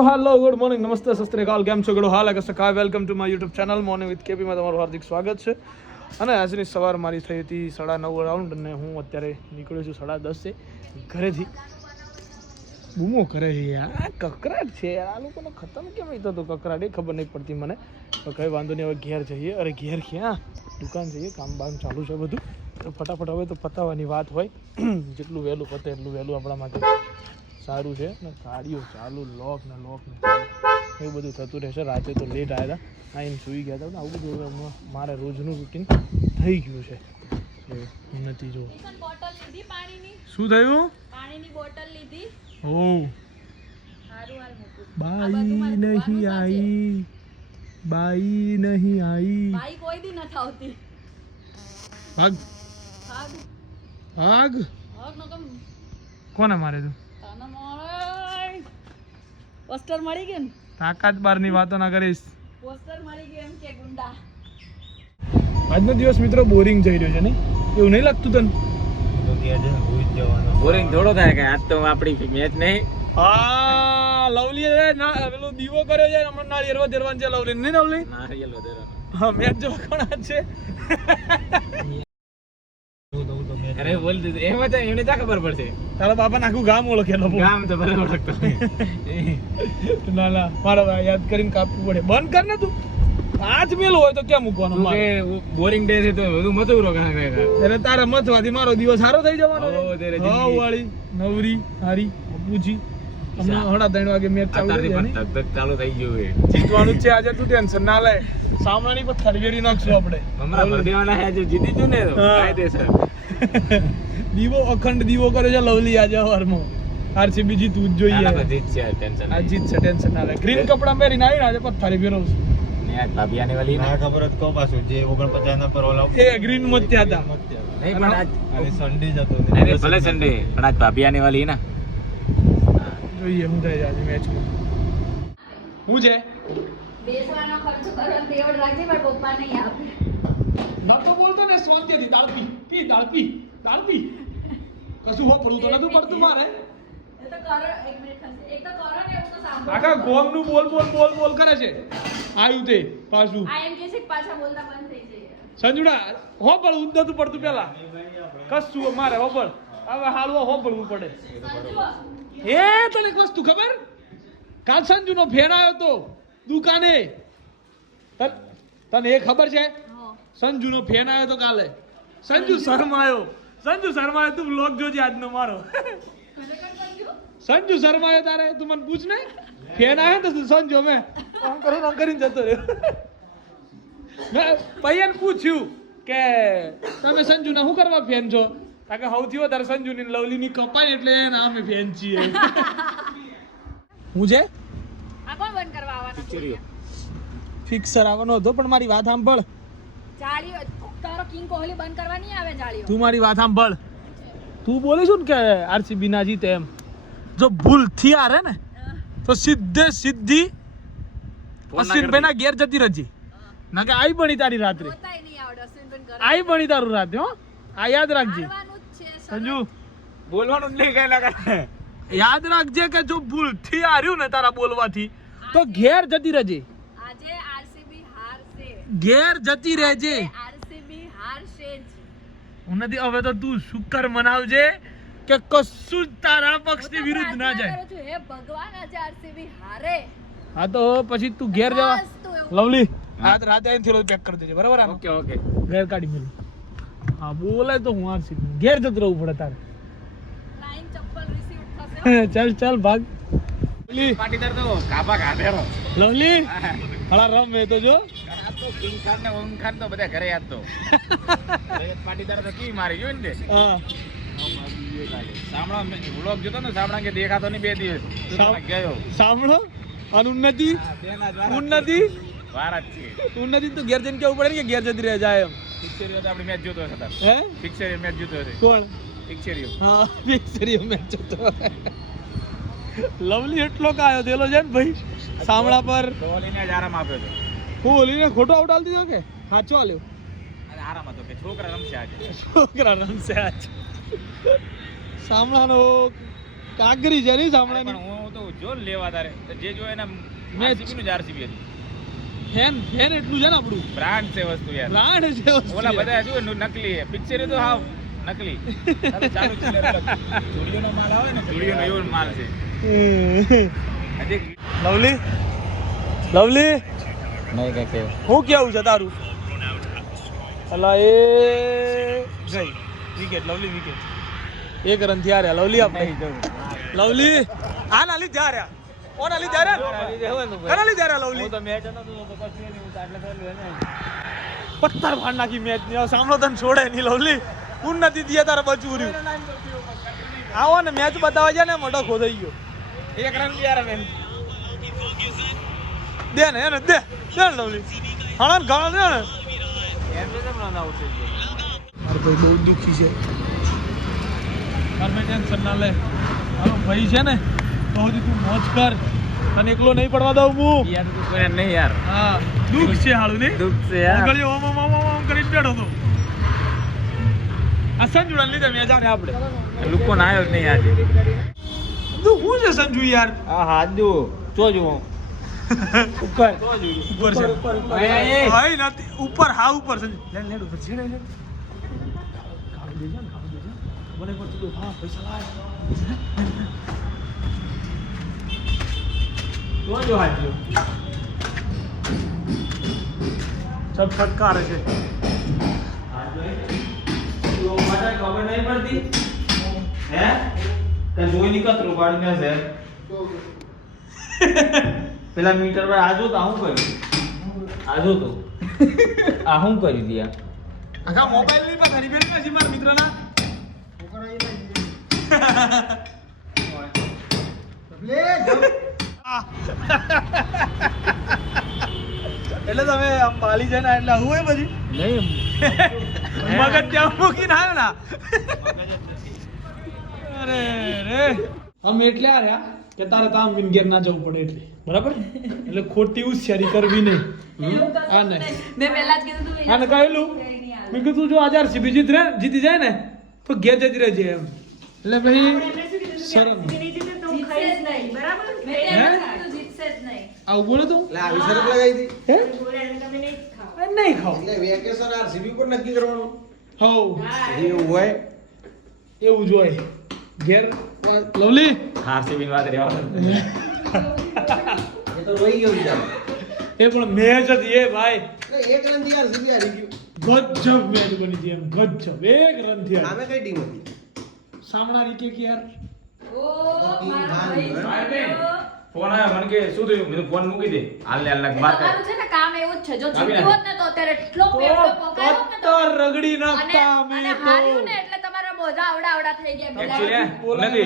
સો hello good morning નમસ્તે સસ્ત્રીકાલ કેમ છો ગડો હાલ કે કાય welcome to my YouTube channel morning with કેપીમાં તમારું હાર્દિક સ્વાગત છે. અને આજની સવાર મારી થઈ હતી સાડા નવ રાઉન્ડ અને હું અત્યારે નીકળ્યો છું સાડા દસે ઘરેથી. બૂમો કરે છે યાર. કકરાટ છે આ લોકોને ખતમ કેમ નહીં થતો? કકરાટ, એ ખબર નહીં પડતી મને. તો કંઈ વાંધો નહીં, હવે ઘેર જઈએ. અરે, ઘેર ક્યાં? દુકાન જઈએ, કામ બામ ચાલુ છે બધું. તો ફટાફટ હવે તો પતાવવાની વાત હોય. જેટલું વહેલું પતે એટલું વહેલું આપણા માટે. સારું છે ને ગાડીઓ ચાલુ લોક ને લોક ને એવું બધું થતું રહેશે. રાતે તો લેટ આવ્યા હતા. આવીને સૂઈ ગયા હતા. આવું બધું મારે રોજનું રૂટીન થઈ ગયું છે. નથી જો. શું થયું? પાણીની બોટલ લીધી. ઓ. બાઈ નહીં આઈ. બાઈ નહીં આઈ. બાઈ કોઈ દી નથી આવતી. ભાગ. ભાગ. ભાગ. ન કોને મારે તું? પોસ્ટર મળી ગયું તાકાત બારની વાતો ના કરીશ. પોસ્ટર મળી ગયું એમ કે ગુંડા. આજનો દિવસ મિત્રો બોરિંગ જઈ રહ્યો છે ને? એવું નહીં લાગતું તને? બોરિંગ થોડો થાય કે આજ તો આપણી મેચ નહીં. હા લવલી ના પેલો દીવો કર્યો છે હમણાં નાળિયેર વધેરવાનું છે લવલી નહીં લવલી? નારિયેલ વધારાનો. હા મેચ જોવા કોણ છે? અરે બોલ દીધું એમાં તો એમને ખબર પડશે? તારા બાપાને આખું ગામ ઓળખે લોકો ગામ તો ભલે ઓળખતો. ના ના મારા યાદ કરીને કાપવું પડે. બંધ કર ને તું. પાંચ મેલ હોય તો ક્યાં મૂકવાનો બોરિંગ ડે છે તો બધું મતું રો ઘણા ઘણા એટલે તારા મથવાથી મારો દિવસ સારો થઈ જવાનો હો, છે ત્યારે વાળી નવરી હારી અપુજી હમણાં ત્રણ વાગે મેચ ચાલુ થઈ ચાલુ ગયું જીતવાનું છે આજે તું ટેન્શન ના લે. સામનાની પર થરવેરી નાખશું આપણે. હમણાં ભરદેવાના આજે જીતી ને કાયદેસર. દીવો અખંડ દીવો કરે છે લવલી આજે હવારમાં. આરસીબી જીતવું જ જોઈએ. જીત છે ટેન્શન આ જીત છે ટેન્શન ના લે. ગ્રીન કપડા પહેરીને આવીને આજે પથ્થારી ફેરવું ને આજ ભાભી વાલી ના. ખબર જ કહો પાછું જે ઓગણપચાસ ના પર ઓલા એ ગ્રીનમાં ત્યાં હતા. નહીં પણ આજ સન્ડે જ હતો નહીં, નહીં, ભલે સન્ડે પણ આજ ભાભી આને વાલી ના. જોઈએ હું થાય છે આજે મેચમાં. હું છે? બેસવાનો ખર્ચ કરો તેવડ રાખજે પણ પપ્પા નહીં આપે નતો બોલતો ને શાંતિથી દાળ પી પી દાળ પી દાળ પી કશું હો પડવું તો નતું પડતું મારે. આખા ગોમનું બોલ બોલ બોલ બોલ કરે છે. આયુ તે પાછું. સંજુડા હો પડવું જ નતું પડતું પેલા. કશું મારે હો પડ હવે હાલવા હો પડવું પડે. એ તને એક વસ્તુ ખબર? કાલ સંજુ નો ફેર આવ્યો તો દુકાને. તને એ ખબર છે? સંજુ નો ફેન આવ્યો તો કાલે. સંજુ શર્માયો. સંજુ શર્માયો તું બ્લોગ જોજે આજનો મારો. સંજુ સંજુ શર્માયો તારે તું મને પૂછ ને ફેન આવે તો સંજુ અમે. આમ કરીને આમ કરીને જતો રહ્યો. મેં પૈયાને પૂછ્યું કે તમે સંજુના શું કરવા ફેન છો? કારણ કે સૌથી વધારે સંજુની લવલી લવલીની કપાય એટલે એના અમે ફેન છીએ. હું છે આ કોણ બંધ કરવા ફિક્સર આવવાનો હતો પણ મારી વાત સાંભળ. જાળીઓ તારો કિંગ કોહલી બંધ કરવા નહીં આવે જાળીઓ. તું મારી વાત સાંભળ. તું બોલે છું ને કે આરસીબી ના જીતે એમ. જો ભૂલથી આરે ને તો સીધે સીધી અશ્વિનભાઈ ના ઘેર જતી રજી ના કે આઈ બની તારી રાત્રે. આઈ બની તારું રાત્રે હો. આ યાદ રાખજે. હારવાનું જ છે સંજુ. બોલવાનું નહીં કઈ લાગે યાદ રાખજે કે જો ભૂલથી હાર્યું ને તારા બોલવાથી તો ઘેર જતી રહેજે. આજે આરસીબી હારશે. ઘેર જતી રહેજે. નથી હવે તો તું શુકર મનાવજે કે કશું જ તારા પક્ષની વિરુદ્ધ ના જાય. હે ભગવાન આજે આરસીબી હારે. હા તો પછી તું ઘેર જવા. લવલી. રાત રાતે આવીને થેલો પેક કરી દેજે બરાબર ઓકે ઓકે. ઘેર કાઢી મેલું. હા બોલે તો હું આરસી ઘેર જતું રહેવું પડે તારે. લાઈન ચપ્પલ રિસીવ થશે ચાલ ચાલ ભાગ. લવલી. પાટીદાર તો કાપા કાઢેરો લવલી હળા રમ મે તો જો. ખાન ને તો બધા ઘરે યાદ તો. પાટીદાર તો કી મારી જોઈ ને જોતો સામળા કે દેખાતો નહીં બે દિવસ. ગયો. સાંભળો? અને ઉન્નતિ છે. તો ઘેર જઈને કેવું પડે ને કે ઘેર જતી રહે જાય એમ. તો આપણી મેચ જોતો હતા હે? મેચ જોતો હતો કોણ? હા મેચ જોતો લવલી એટલો કાયો દેલો છે ને ભાઈ? સામળા પર. જ આરામ આપ્યો હતો કોહલીને ખોટો આઉટ આલી દીધો કે? સાચો આલ્યો. અરે આરામ હતો કે છોકરા રમશે આજે. છોકરા રમશે આજે. સામળાનો કાગરી છે નહીં પણ હું તો જો લેવા તારે. જે જો એના મેચ. નું જ RCB હતું. ફેન ફેન એટલું છે ને આપણું. બ્રાન્ડ છે વસ્તુ યાર. બ્રાન્ડ છે વસ્તુ ઓલા બધા શું નકલી છે? પિક્ચર તો હાવ નકલી. ચાલુ ચિલ્લર માલ આવે ને જુડિયોનો એવો માલ છે. લવલી? લવલી? નહીં કઈ કેવું હું કેવું છે તારું? અલા એ ગઈ વિકેટ લવલી વિકેટ એક રન થયા રહ્યા લવલી આપણે. લવલી આ ના લીધ ના રહ્યા? લવલી? પથ્થર ફાડ નાખી મેચની. તને છોડે નહીં લવલી. નથી દિયા તારા બચવું રહ્યું. આવો ને મેચ બતાવવા જાય ને મોટો ખોદાઈ ગયો. એક રન યાર દે ને એને દે દે ને લવલી. હણા ગાળા દે ને. મારો ભાઈ બહુ દુઃખી છે. તાર ટેન્શન ના લે. હાલો ભાઈ છે ને તો હજી તું મોજ કર. તને એકલો નહીં પડવા દઉં હું. યાર તું કોઈ નહીં યાર. હા દુઃખ છે હાલું નહીં? દુઃખ છે ગળી ઓમ ઓમ ઓમ ઓમ કરીને બેઠો તો આ સંજુડા લીધે મેં જાણે આપણે લુકો ના આવ્યો જ નહીં આજે. તું હું છે સંજુ યાર? આ હાથ દો જોજો ઉપર. ઉપર છે. ભાઈ નથી. ઉપર હા ઉપર છે. લે લે ઉપર છે લે લે કાઢો દેજો ને કાઢો દેજો. મને પર તું હા પૈસા લાય. જોજો હાથ જો સબ ફટકારે છે. ખબર નહીં પડતી? હે? જોઈ ની પાડીને છે પેલા મીટર પર આજો તો હું કર્યું? આજો તો આ શું કરી દયા આખા મોબાઈલની પર હરી બેન છે મારા મિત્રના. એટલે તમે આમ પાલી જાય ને એટલે હું હોય પછી નહીં મગજ ત્યાં મૂકીને આવ્યો ના અરે રે. અમે એટલે આ રહ્યા કે તારે કામ વિન ઘેર ના જવું પડે એટલે. બરાબર? એટલે ખોટી હોશિયારી કરવી નહીં. આ નહીં. મેં પહેલા જ કીધું તું આને કહેલું? મેં કીધું જો આજાર સીબી જીત રહે જીતી જાય ને તો ઘેર જતી રહેજે એમ. એટલે ભાઈ શરમ. નહીં. હે? પહેલા જ કીધું જીતશે જ નહીં. આવું બોલે તું? આવી શરત લગાવી હતી? હે? તમે નહીં ખાવ એટલે વેકેશન આરસીબી પર નક્કી કરવાનું? હવ એવું હોય? એવું જ હોય. ઘેર. લવલી. આરસીબી વાત રેવા એ તો રોઈ ગયો બિચારો. એ પણ મેચ હતી એ ભાઈ. એક રનથી આરસીબી હારી ગયું. ગજબ મેચ બની હતી એમ ગજબ. એક રનથી સામે કઈ ટીમ હતી? સામણા રીતે કે યાર. ઓ મારા ભાઈ. ફોન આવ્યો મને કે શું થયું? મેં ફોન મૂકી દે. હાલ ને હાલ ને વાત તમારું છે ને કામ એવું જ છે. જો જીત્યું હોત ને તો અત્યારે એટલો પેપડો પકાયો ને તો રગડી નાખતા અમે તો. હાર્યું ને એટલે તો જા આવડા થઈ ગયા.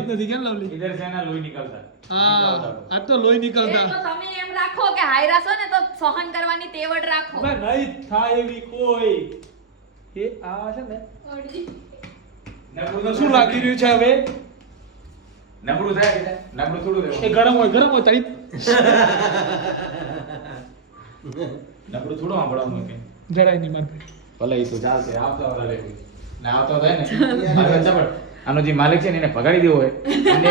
નથી કેમ લવલી? ઇધર સે ના લોહી નીકળતા. હા આ તો લોહી નીકળતા. તો તમે એમ રાખો કે હાયરા છો ને તો સહન કરવાની તેવડ રાખો. બે નહીં થાય એવી કોઈ. એ આ છે ને નબળું શું લાગી રહ્યું છે હવે? નબળું થાય કે નબળું થોડું એ ગરમ હોય ગરમ હોય તારી નબળું થોડું આંબળાનું કે? જરાય નહીં મારે ભલે એ તો ચાલશે આવતા વાળા રહેવું. ને આવતા થાય ને. મારે વચ્ચે આનો જે માલિક છે ને એને પગાડી દેવો હોય. અને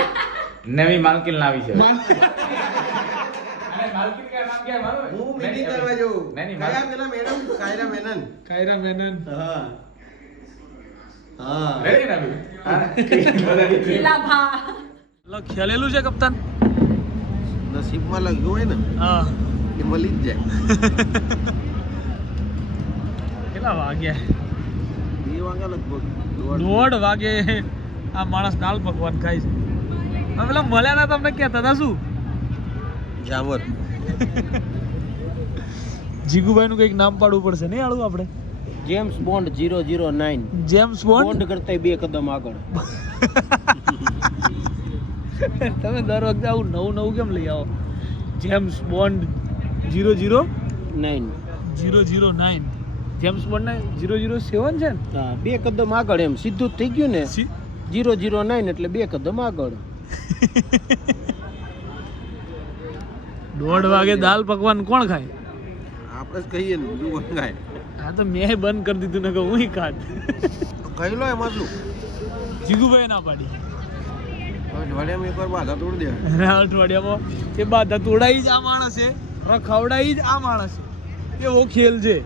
નવી માલકીન લાવી છે અને માલકીન કયા નામ કયા મારું? હું મીટિંગ કરવા જવું નહીં, નહીં, કયા પેલા મેડમ? કાયરા મેનન. કાયરા મેનન. હા. હા. રેડી ને અભી? હા? બધા નીચે. પેલા ભા. લો ખેલેલું છે કપ્તાન? નસીબમાં લખ્યું હોય ને હા. એ મળી જ જાય. કેટલા વાગ્યા? બે વાગ્યા લગભગ? દોઢ. વાગે આ માણસ દાલ પકવાન ખાય છે. હવે પેલા મળ્યા ના તમને કહેતા હતા શું? જાવર જીગુભાઈ નું કંઈક નામ પાડવું પડશે નહીં આળું આપણે? James Bond zero zero nine. James Bond કરતા બે કદમ આગળ. તમે દર વખતે આવું નવું નવું કેમ લઈ આવો? James Bond zero zero? Nine. Zero zero nine. James Bond ને ઝીરો ઝીરો સેવન છે ને? હા બે કદમ આગળ એમ સીધું જ થઈ ગયું ને? ઝીરો ઝીરો નાઇન એટલે બે કદમ આગળ. દોઢ વાગે દાલ પકવાન કોણ ખાય? આપણે જ કહીએ ને બીજું કોણ ખાય? હા તો મેં બંધ કરી દીધું ને કે હું ખાત કહી લો એમાં શું જીગુભાઈ ના પાડી. અઠવાડિયામાં એકવાર બાધા તોડી દે. અઠવાડિયામાં એ બાધા તોડાઈ જ આ માણસે રખવડાઈ જ આ માણસે. એવો ખેલ છે.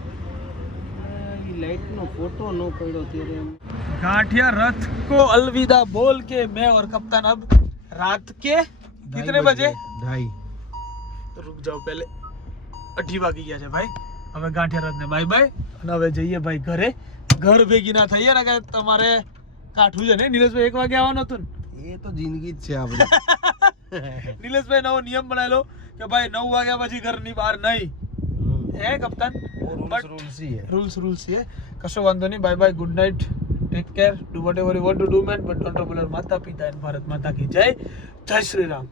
લાઈટ નો ફોટો નો પડ્યો ત્યારે એમ गाठिया रथ को अलविदा बोल के मैं और कप्तान अब रात के कितने बजे ઢાઈ रुक जाओ पहले અઢી વાગી ગયા છે ભાઈ હવે ગાંઠિયા રથ ને બાય બાય અને હવે જઈએ ભાઈ ઘરે ઘર ભેગી ના થઈએ ને કે તમારે કાઠું છે ને નિલેશભાઈ એક વાગે આવવાનું હતું એ તો જિંદગી જ છે આપણે ને નિલેશભાઈ નવો નિયમ બનાવેલો કે ભાઈ નવ વાગ્યા પછી ઘરની બહાર નહીં હે કપ્તાન? રૂલ્સ રૂલ્સ રૂલ્સ રૂલ્સ છે કશો વાંધો નહીં bye bye good night take care do whatever you want to do man but don't trouble માતા પિતા એન્ડ ભારત માતા કી જય. જય શ્રી રામ.